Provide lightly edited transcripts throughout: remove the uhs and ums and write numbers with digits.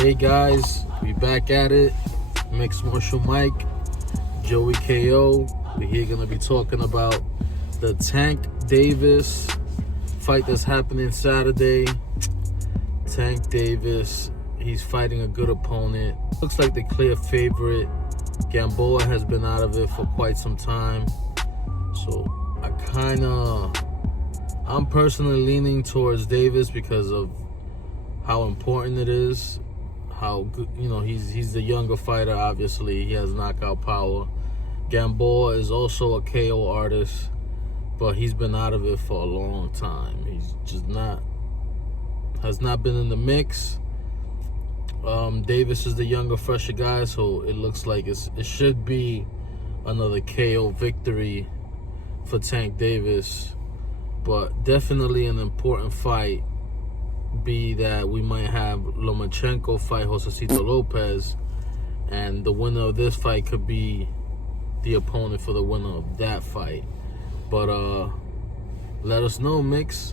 Hey guys, we back at it. MixedMartialMike Joey KO. We're here gonna be talking about the Tank Davis fight that's happening Saturday. Tank Davis, he's fighting a good opponent. Looks like the clear favorite. Gamboa has been out of it for quite some time. So I'm personally leaning towards Davis because of how important it is. How good, he's the younger fighter, obviously. He has knockout power. Gamboa is also a KO artist, but he's been out of it for a long time. He's just has not been in the mix. Davis is the younger, fresher guy, so it looks like it should be another KO victory for Tank Davis, but definitely an important fight. Be that we might have Lomachenko fight Josecito Lopez, and the winner of this fight could be the opponent for the winner of that fight. But let us know, Mix,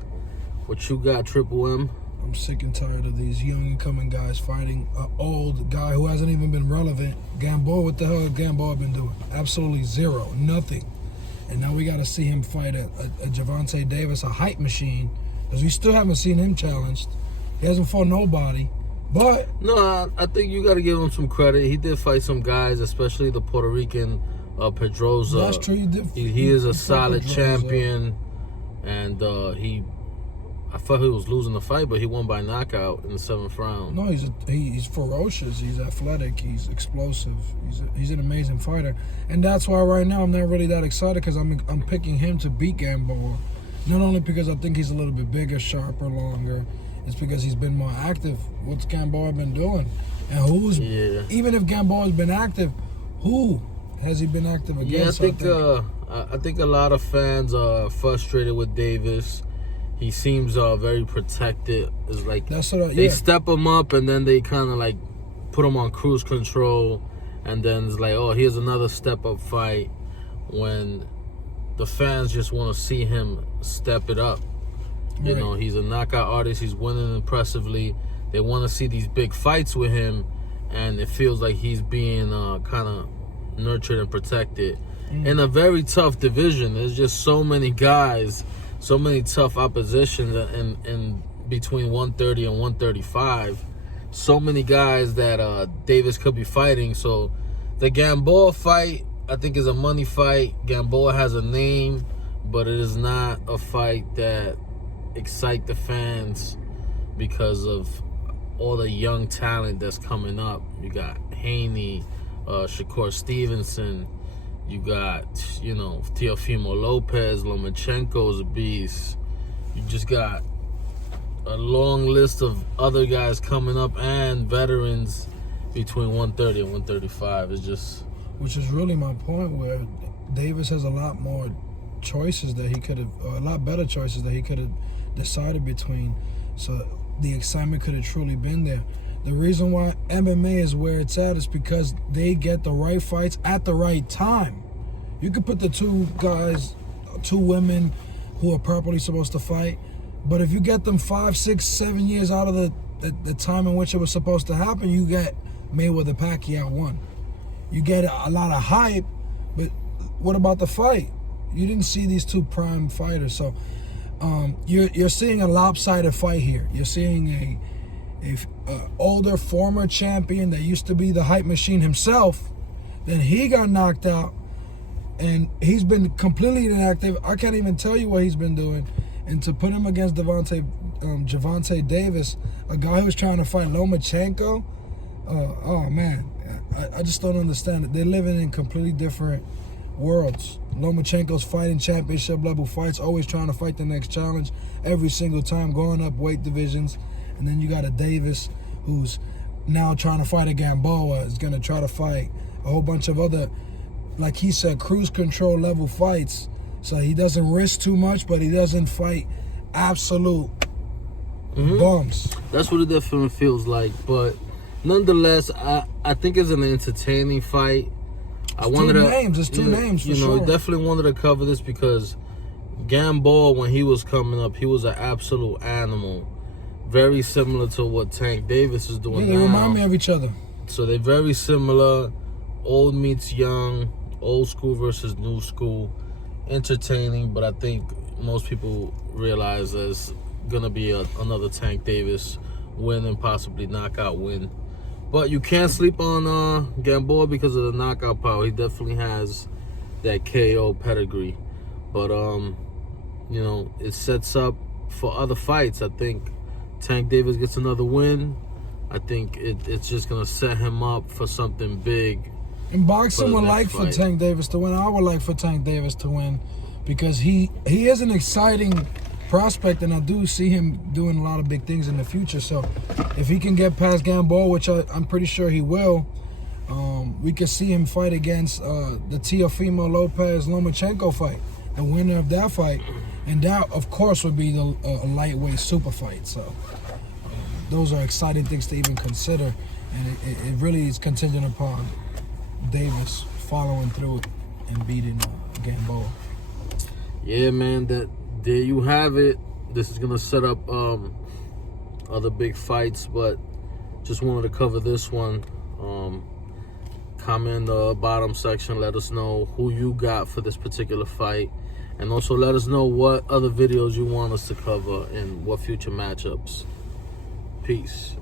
what you got, Triple M. I'm sick and tired of these young and coming guys fighting an old guy who hasn't even been relevant. Gamboa, what the hell has Gamboa been doing? Absolutely zero, nothing. And now we got to see him fight a Gervonta Davis, a hype machine, because we still haven't seen him challenged. He hasn't fought nobody. But no, I think you got to give him some credit. He did fight some guys, especially the Puerto Rican Pedroza. That's true. He is a solid champion, and I thought he was losing the fight, but he won by knockout in the 7th round. No, he's ferocious. He's athletic. He's explosive. He's an amazing fighter, and that's why right now I'm not really that excited, because I'm picking him to beat Gamboa. Not only because I think he's a little bit bigger, sharper, longer. It's because he's been more active. What's Gamboa been doing? And even if Gamboa's been active, who has he been active against? Yeah, I think a lot of fans are frustrated with Davis. He seems very protected. It's like they step him up and then they kind of like put him on cruise control, and then it's like, oh, here's another step up fight, when the fans just want to see him step it up. Right. You know, he's a knockout artist. He's winning impressively. They want to see these big fights with him, and it feels like he's being kind of nurtured and protected in a very tough division. There's just so many guys, so many tough oppositions in between 130 and 135. So many guys that Davis could be fighting. So the Gamboa fight, I think, is a money fight. Gamboa has a name, but it is not a fight that excite the fans because of all the young talent that's coming up. You got Haney, Shakur Stevenson. You got, Teofimo Lopez, Lomachenko's a beast. You just got a long list of other guys coming up and veterans between 130 and 135. It's just... Which is really my point, where Davis has a lot more choices that he could have, or a lot better choices that he could have decided between. So the excitement could have truly been there. The reason why MMA is where it's at is because they get the right fights at the right time. You could put the two women who are properly supposed to fight, but if you get them 5, 6, 7 years out of the time in which it was supposed to happen, you get Mayweather-Pacquiao 1. You get a lot of hype, but what about the fight? You didn't see these two prime fighters. So you're seeing a lopsided fight here. You're seeing a older former champion that used to be the hype machine himself. Then he got knocked out, and he's been completely inactive. I can't even tell you what he's been doing. And to put him against Gervonta Davis, a guy who's trying to fight Lomachenko, oh man, I just don't understand it. They're living in completely different worlds. Lomachenko's fighting championship level fights, always trying to fight the next challenge every single time, going up weight divisions. And then you got a Davis who's now trying to fight a Gamboa, is going to try to fight a whole bunch of other, like he said, cruise control level fights. So he doesn't risk too much, but he doesn't fight absolute bums. That's what it definitely feels like. But nonetheless, I think it's an entertaining fight. There's two names for sure. I definitely wanted to cover this because Gamboa, when he was coming up, he was an absolute animal. very similar to what Tank Davis is doing now. They remind me of each other. So they're very similar. Old meets young, old school versus new school. Entertaining, but I think most people realize there's gonna be another Tank Davis win and possibly knockout win. But you can't sleep on Gamboa because of the knockout power. He definitely has that KO pedigree. But you know, it sets up for other fights. I think Tank Davis gets another win. I think it's just gonna set him up for something big. In boxing, would like for Tank Davis to win. I would like for Tank Davis to win because he is an exciting prospect, and I do see him doing a lot of big things in the future. So if he can get past Gamboa, which I'm pretty sure he will, we could see him fight against the Teofimo Lopez-Lomachenko fight, the winner of that fight. And that, of course, would be a lightweight super fight. So those are exciting things to even consider. And it really is contingent upon Davis following through and beating Gamboa. Yeah, man, there you have it. This is gonna set up other big fights, but just wanted to cover this one. Comment in the bottom section, let us know who you got for this particular fight, and also let us know what other videos you want us to cover and what future matchups. Peace.